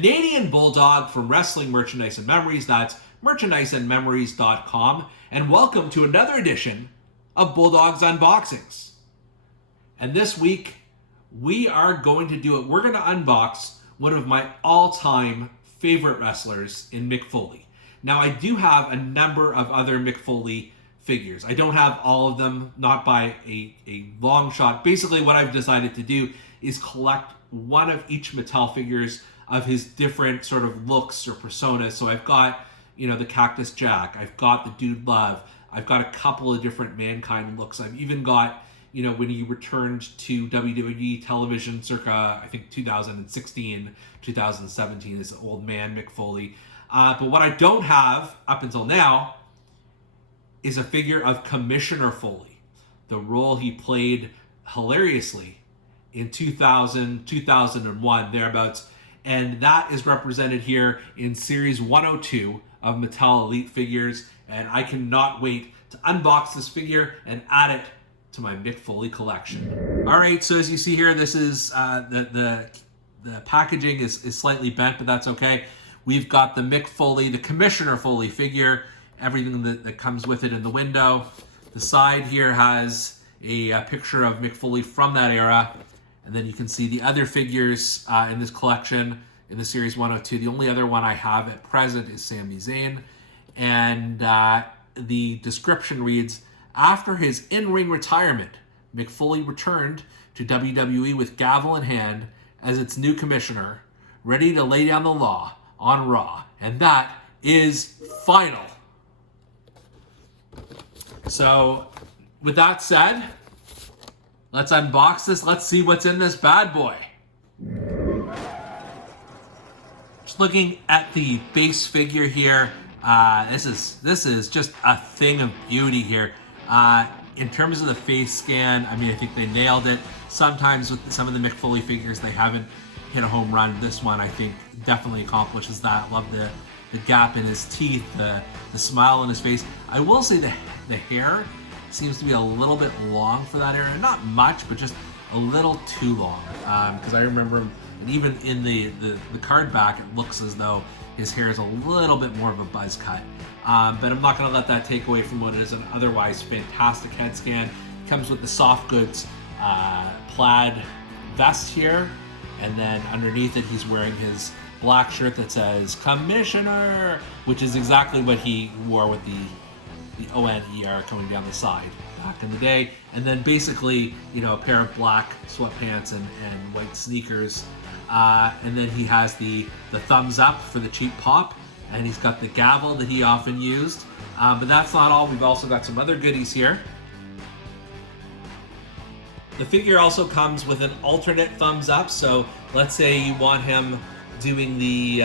Canadian Bulldog from Wrestling Merchandise and Memories. That's merchandiseandmemories.com. And welcome to another edition of Bulldog's Unboxings. And this week, we are going to do it. We're going to unbox one of my all-time favorite wrestlers in Mick Foley. Now, I do have a number of other Mick Foley figures. I don't have all of them, not by a long shot. Basically, what I've decided to do is collect one of each Mattel figures of his different sort of looks or personas. So I've got, the Cactus Jack. I've got the Dude Love. I've got a couple of different Mankind looks. I've even got, when he returned to WWE television circa, I think 2016, 2017, as old man Mick Foley. But what I don't have up until now is a figure of Commissioner Foley, the role he played hilariously in 2000, 2001, thereabouts. And that is represented here in Series 102 of Mattel Elite Figures. And I cannot wait to unbox this figure and add it to my Mick Foley collection. All right, so as you see here, this is the packaging is slightly bent, but that's okay. We've got the Mick Foley, the Commissioner Foley figure, everything that comes with it in the window. The side here has a picture of Mick Foley from that era. And then you can see the other figures in this collection in the Series 102. The only other one I have at present is Sami Zayn. And the description reads, after his in-ring retirement, Mick Foley returned to WWE with gavel in hand as its new commissioner, ready to lay down the law on Raw. And that is final. So, with that said, let's unbox this. Let's see what's in this bad boy. Just looking at the base figure here, this is just a thing of beauty here. In terms of the face scan, I think they nailed it. Sometimes with some of the Mick Foley figures, they haven't hit a home run. This one, I think, definitely accomplishes that. Love the gap in his teeth, the smile on his face. I will say the hair seems to be a little bit long for that era. Not much, but just a little too long. Because I remember, and even in the card back, it looks as though his hair is a little bit more of a buzz cut. But I'm not going to let that take away from what is an otherwise fantastic head scan. Comes with the soft goods plaid vest here. And then underneath it, he's wearing his black shirt that says Commissioner, which is exactly what he wore with the O-N-E-R coming down the side back in the day. And then basically, a pair of black sweatpants and white sneakers. And then he has the thumbs up for the cheap pop. And he's got the gavel that he often used. But that's not all. We've also got some other goodies here. The figure also comes with an alternate thumbs up. So let's say you want him doing the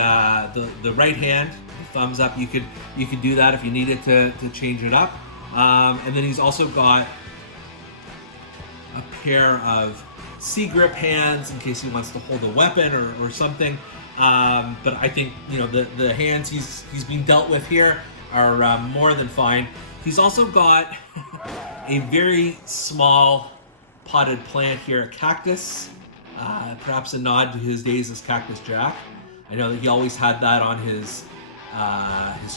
right hand, the thumbs up. You could do that if you needed to change it up. And then he's also got a pair of C-grip hands in case he wants to hold a weapon or something. But I think the hands he's being dealt with here are more than fine. He's also got a very small potted plant here, a cactus. Perhaps a nod to his days as Cactus Jack. I know that he always had that on his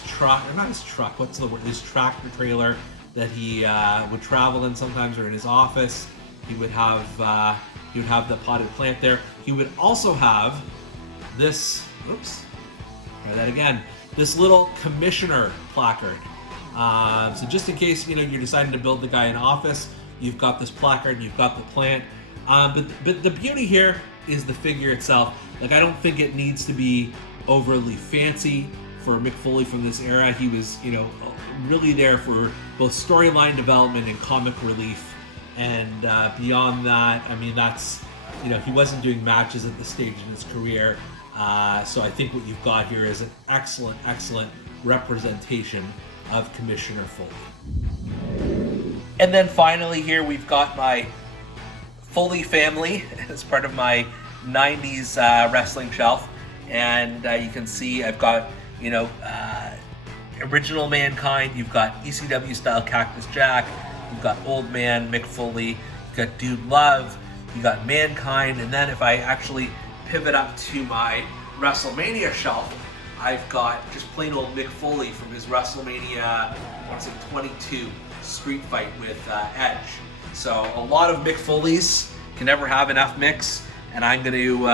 truck, or not his truck, what's the word? His tractor trailer that he would travel in sometimes, or in his office. He would have the potted plant there. He would also have this, try that again, this little commissioner placard. So just in case you're deciding to build the guy an office, you've got this placard, you've got the plant. But the beauty here is the figure itself. I don't think it needs to be overly fancy for Mick Foley from this era. He was, really there for both storyline development and comic relief. And beyond that, that's, he wasn't doing matches at this stage in his career. So I think what you've got here is an excellent, excellent representation of Commissioner Foley. And then finally here we've got my Foley family as part of my 90s wrestling shelf. And you can see I've got, original Mankind, you've got ECW style Cactus Jack, you've got old man Mick Foley, you've got Dude Love, you got Mankind, and then if I actually pivot up to my WrestleMania shelf, I've got just plain old Mick Foley from his WrestleMania, I want to say 22 street fight with Edge. So a lot of Mick Foleys, can never have enough Micks, and I'm going to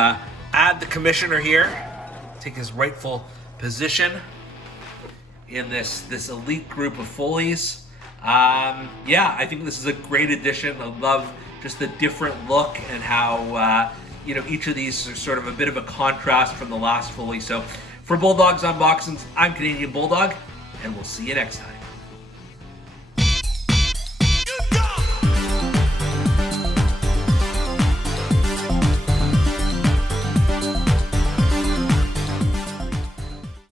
add the Commissioner here, take his rightful position in this elite group of Foleys. Yeah, I think this is a great addition. I love just the different look and how each of these are sort of a bit of a contrast from the last Foley. So for Bulldog's Unboxings, I'm Canadian Bulldog, and we'll see you next time.